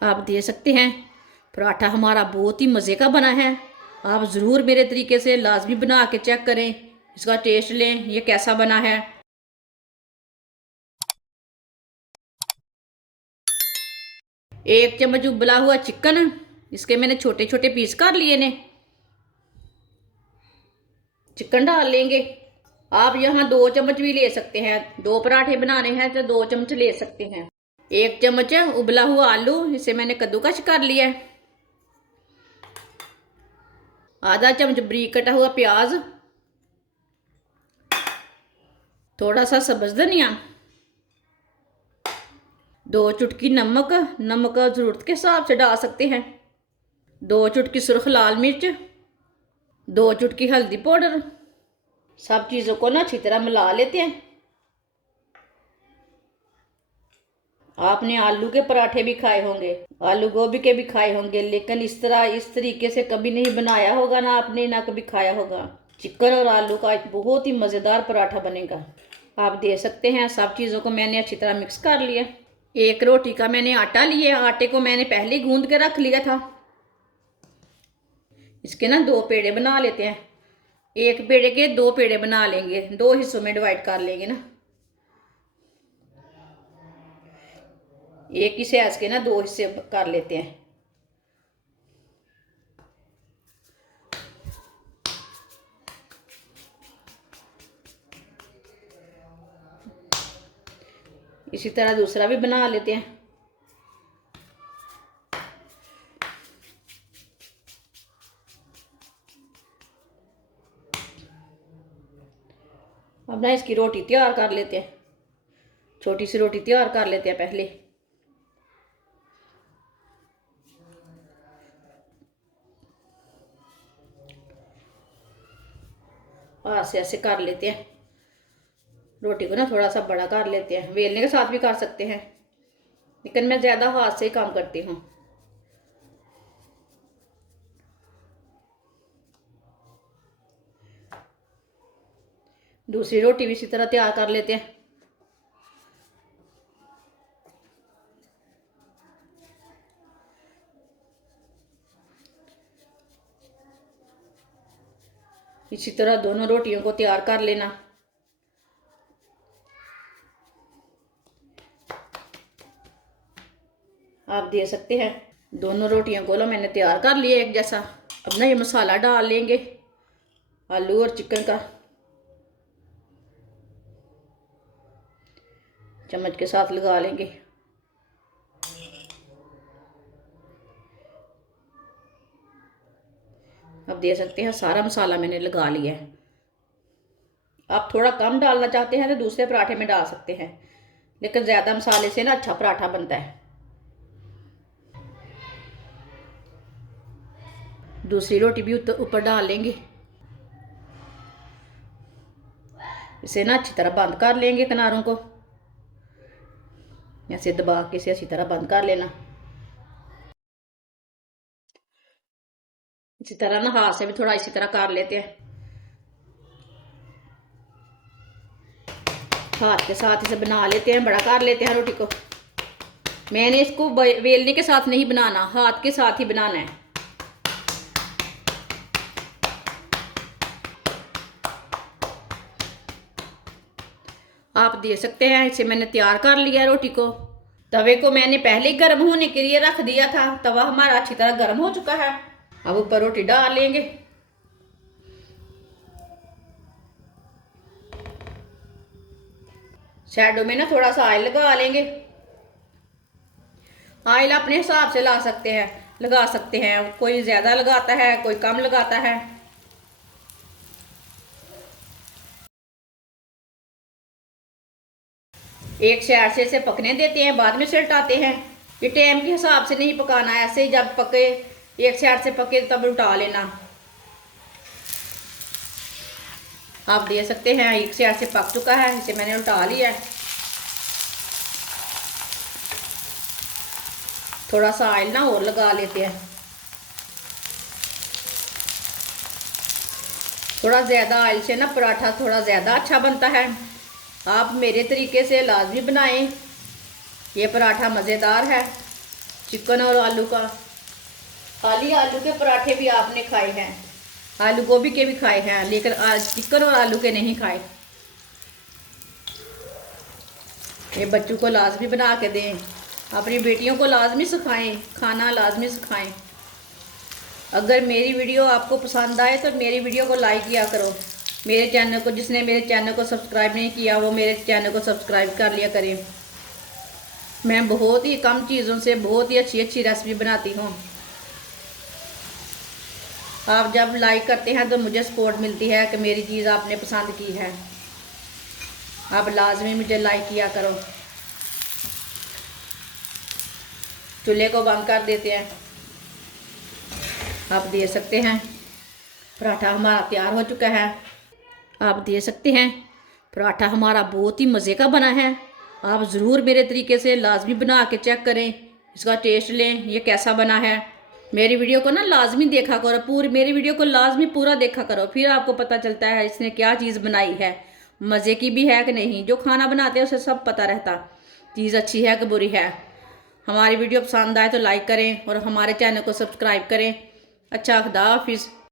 आप देख सकते हैं पराठा हमारा बहुत ही मज़े का बना है। आप ज़रूर मेरे तरीके से लाजमी बना के चेक करें, इसका टेस्ट लें ये कैसा बना है। एक चम्मच उबला हुआ चिकन, इसके मैंने छोटे छोटे पीस कर लिए ने। चिकन डाल लेंगे। आप यहाँ 2 चम्मच भी ले सकते हैं, 2 पराठे बनाने हैं तो 2 चम्मच ले सकते हैं। 1 चम्मच उबला हुआ आलू, इसे मैंने कद्दूकस कर लिया है। आधा चम्मच बारीक कटा हुआ प्याज, थोड़ा सा सब्ज धनिया, 2 चुटकी नमक, नमक ज़रूरत के हिसाब से डाल सकते हैं। 2 चुटकी सुर्ख लाल मिर्च, 2 चुटकी हल्दी पाउडर। सब चीज़ों को ना अच्छी तरह मिला लेते हैं। आपने आलू के पराठे भी खाए होंगे, आलू गोभी के भी खाए होंगे, लेकिन इस तरीके से कभी नहीं बनाया होगा ना आपने, ना कभी खाया होगा। चिकन और आलू का एक बहुत ही मज़ेदार पराठा बनेगा। आप दे सकते हैं। सब चीज़ों को मैंने अच्छी तरह मिक्स कर लिया। एक रोटी का मैंने आटा लिया, आटे को मैंने पहले ही गूंद के रख लिया था। इसके ना 2 पेड़े बना लेते हैं। 1 पेड़े के 2 पेड़े बना लेंगे, 2 हिस्सों में डिवाइड कर लेंगे ना। एक ही साइज के ना 2 हिस्से कर लेते हैं। इसी तरह दूसरा भी बना लेते हैं। अब ना इसकी रोटी तैयार कर लेते हैं। छोटी सी रोटी तैयार कर लेते हैं पहले। ऐसे ऐसे कर लेते हैं। रोटी को ना थोड़ा सा बड़ा कर लेते हैं, बेलने के साथ भी कर सकते हैं, लेकिन मैं ज़्यादा हाथ से ही काम करती हूँ। दूसरी रोटी भी इसी तरह तैयार कर लेते हैं। इसी तरह दोनों रोटियों को तैयार कर लेना। आप दे सकते हैं। दोनों रोटियों को लो मैंने तैयार कर लिया एक जैसा। अब ना ये मसाला डाल लेंगे आलू और चिकन का, चम्मच के साथ लगा लेंगे। अब दे सकते हैं सारा मसाला मैंने लगा लिया है। आप थोड़ा कम डालना चाहते हैं तो दूसरे पराठे में डाल सकते हैं, लेकिन ज़्यादा मसाले से ना अच्छा पराठा बनता है। दूसरी रोटी भी ऊपर डाल लेंगे। इसे ना अच्छी तरह बंद कर लेंगे, किनारों को ऐसे दबा के इसे अच्छी तरह बंद कर लेना। इसी तरह ना हाथ से भी थोड़ा इसी तरह कर लेते हैं। हाथ के साथ इसे बना लेते हैं, बड़ा कर लेते हैं रोटी को। मैंने इसको बेलने के साथ नहीं बनाना, हाथ के साथ ही बनाना है। आप दे सकते हैं। इसे मैंने तैयार कर लिया रोटी को। तवे को मैंने पहले गर्म होने के लिए रख दिया था। तवा हमारा अच्छी तरह गर्म हो चुका है। अब ऊपर रोटी डाल लेंगे। शैडो में ना थोड़ा सा ऑयल लगा लेंगे। ऑयल अपने हिसाब से लगा सकते हैं। कोई ज़्यादा लगाता है, कोई कम लगाता है। एक साइड से इसे पकने देते हैं, बाद में से उल्टाते हैं। ये टाइम के हिसाब से नहीं पकाना है, ऐसे ही जब पके, एक साइड से पके तब उल्टा लेना। आप दे सकते हैं। एक साइड से पक चुका है, इसे मैंने उल्टा लिया है। थोड़ा सा ऑयल ना और लगा लेते हैं। थोड़ा ज़्यादा ऑयल से ना पराठा थोड़ा ज़्यादा अच्छा बनता है। आप मेरे तरीके से लाजमी बनाएं, ये पराठा मज़ेदार है। चिकन और आलू का। खाली आलू के पराठे भी आपने खाए हैं, आलू गोभी के भी खाए हैं, लेकिन आज चिकन और आलू के नहीं खाए। ये बच्चों को लाजमी बना के दें, अपनी बेटियों को लाजमी सिखाएं, खाना लाजमी सिखाएं। अगर मेरी वीडियो आपको पसंद आए तो मेरी वीडियो को लाइक किया करो। मेरे चैनल को, जिसने मेरे चैनल को सब्सक्राइब नहीं किया वो मेरे चैनल को सब्सक्राइब कर लिया करें। मैं बहुत ही कम चीज़ों से बहुत ही अच्छी अच्छी रेसिपी बनाती हूँ। आप जब लाइक करते हैं तो मुझे सपोर्ट मिलती है कि मेरी चीज़ आपने पसंद की है। आप लाजमी मुझे लाइक किया करो। चूल्हे को बंद कर देते हैं। आप देख सकते हैं पराठा हमारा तैयार हो चुका है। आप देख सकते हैं पराठा हमारा बहुत ही मज़े का बना है। आप ज़रूर मेरे तरीके से लाजमी बना के चेक करें, इसका टेस्ट लें ये कैसा बना है। मेरी वीडियो को ना लाजमी देखा करो, मेरी वीडियो को लाजमी पूरा देखा करो, फिर आपको पता चलता है इसने क्या चीज़ बनाई है, मज़े की भी है कि नहीं। जो खाना बनाते हैं उसे सब पता रहता चीज़ अच्छी है कि बुरी है। हमारी वीडियो पसंद आए तो लाइक करें और हमारे चैनल को सब्सक्राइब करें। अच्छा, खुदा हाफिज़।